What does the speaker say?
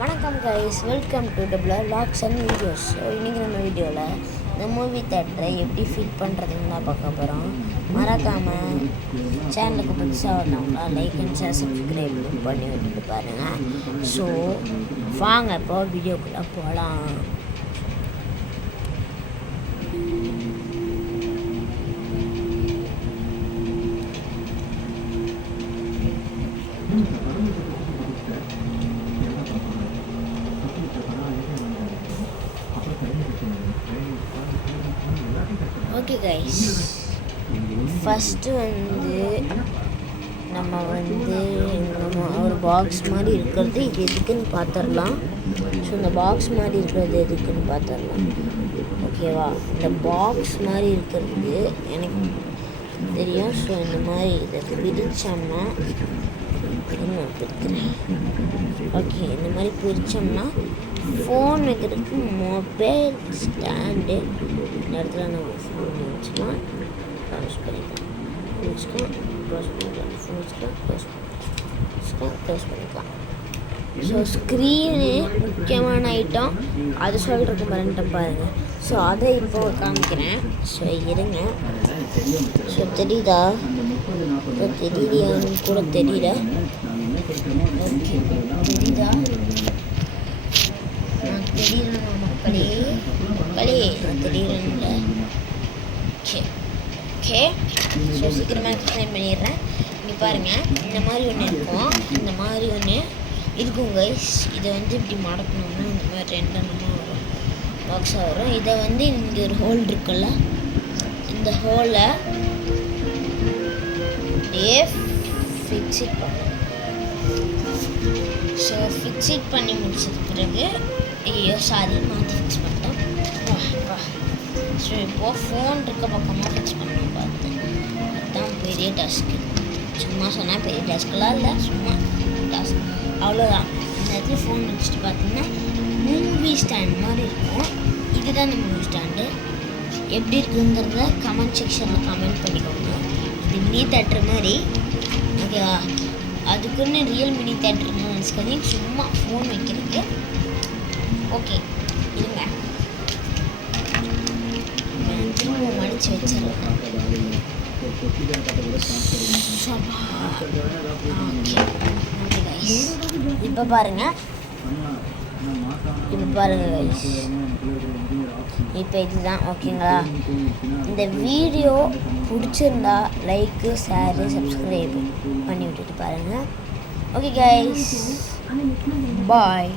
வணக்கம் guys, welcome to double locks and videos. இன்றைக்கி நம்ம வீடியோவில் இந்த மூவி தேட்டரை எப்படி ஃபிட் பண்ணுறதுன்னு தான் பார்க்க போகிறோம். மறக்காமல் சேனலுக்கு புதுசாக வரணும்னா லைக் அண்ட் ஷேர் சப்ஸ்கிரைப் பண்ணி விட்டுட்டு பாருங்கள். ஸோ வாங்க இப்போ வீடியோக்குள்ளே போகலாம். ஓகே கைஸ், ஃபஸ்ட்டு நம்ம ஒரு பாக்ஸ் மாதிரி இருக்கிறது இது எதுக்குன்னு பார்த்துடலாம். ஸோ இந்த பாக்ஸ் மாதிரி இருக்கிறது எதுக்குன்னு பார்த்துடலாம். ஓகேவா, இந்த பாக்ஸ் மாதிரி இருக்கிறது எனக்கு தெரியும். ஸோ இந்த மாதிரி இதை பிரித்தோம்னா ஓகே, இந்த மாதிரி பிரித்தோம்னா ஃபோன் வைக்கிறதுக்கு மொபைல் ஸ்டாண்டு இந்த இடத்துல நம்ம ஃபோன் வச்சுக்கலாம், க்ளோஸ் பண்ணிக்கலாம், க்ளோஸ் பண்ணிக்கலாம். ஸோ ஸ்க்ரீனு முக்கியமான ஐட்டம், அது சொல்கிறதுக்கு மறந்துட்டேன் பாருங்கள். ஸோ அதை இப்போ காமிக்கிறேன். ஸோ இருங்க. ஸோ தெரியுதா? இப்போ தெரியலையான்னு கூட தெரியல. ஓகே, தெரியுதா? நான் தெரியலண்ணா மக்களே தெரியல. ஓகே ஓகே, ஸோ சீக்கிரமாக எக்ஸ்பிளைன் பண்ணிடுறேன். இங்கே பாருங்கள், இந்த மாதிரி ஒன்று இருக்கும் கைஸ். இதை இப்படி மடக்கணும்னா இந்த மாதிரி ரெண்டெண்ணமாக வரும், பாக்ஸாக வரும். இதை இங்கே ஒரு ஹோல் இருக்குல்ல, இந்த ஹோலை அப்படியே ஃபிக்ஸிட் பண்ணணும். ஸோ ஃபிக்ஸிட் பண்ணி முடிச்சது பிறகு மாற்றி ஃபிக்ஸ் பண்ணிட்டோம். ஸோ இப்போது ஃபோன் இருக்க பக்கமாக ஃபிக்ஸ் பண்ணணும். பார்த்தேன், அதுதான் பெரிய டாஸ்க்கு. சும்மா சொன்னால் பெரிய டாஸ்க்கெலாம் இல்லை, சும்மா டாஸ்க் அவ்வளோதான். இந்த இடத்துல ஃபோன் வச்சுட்டு பார்த்தீங்கன்னா மூவி ஸ்டாண்ட் மாதிரி இருக்கும். இதுதான் இந்த மூவி ஸ்டாண்டு. எப்படி இருக்குங்கிறத கமெண்ட் செக்ஷனில் கமெண்ட் பண்ணிக்கோங்க. இது மினி தேட்டர் மாதிரி, ஓகேவா? அதுக்குன்னு ரியல் மினி தேட்டர்னு நினச்சிக்காதீங்க, சும்மா ஃபோன் வைக்கிறதுக்கு. ஓகே, இருங்க, திரும்ப மடித்து வச்சிடலாம். இப்போ பாருங்கள் கைஸ், இப்போ இதுதான். ஓகேங்களா? இந்த வீடியோ பிடிச்சிருந்தா லைக்கு, ஷேரு, சப்ஸ்கிரைப் பண்ணி விட்டுட்டு பாருங்கள். ஓகே கைஸ், பாய்.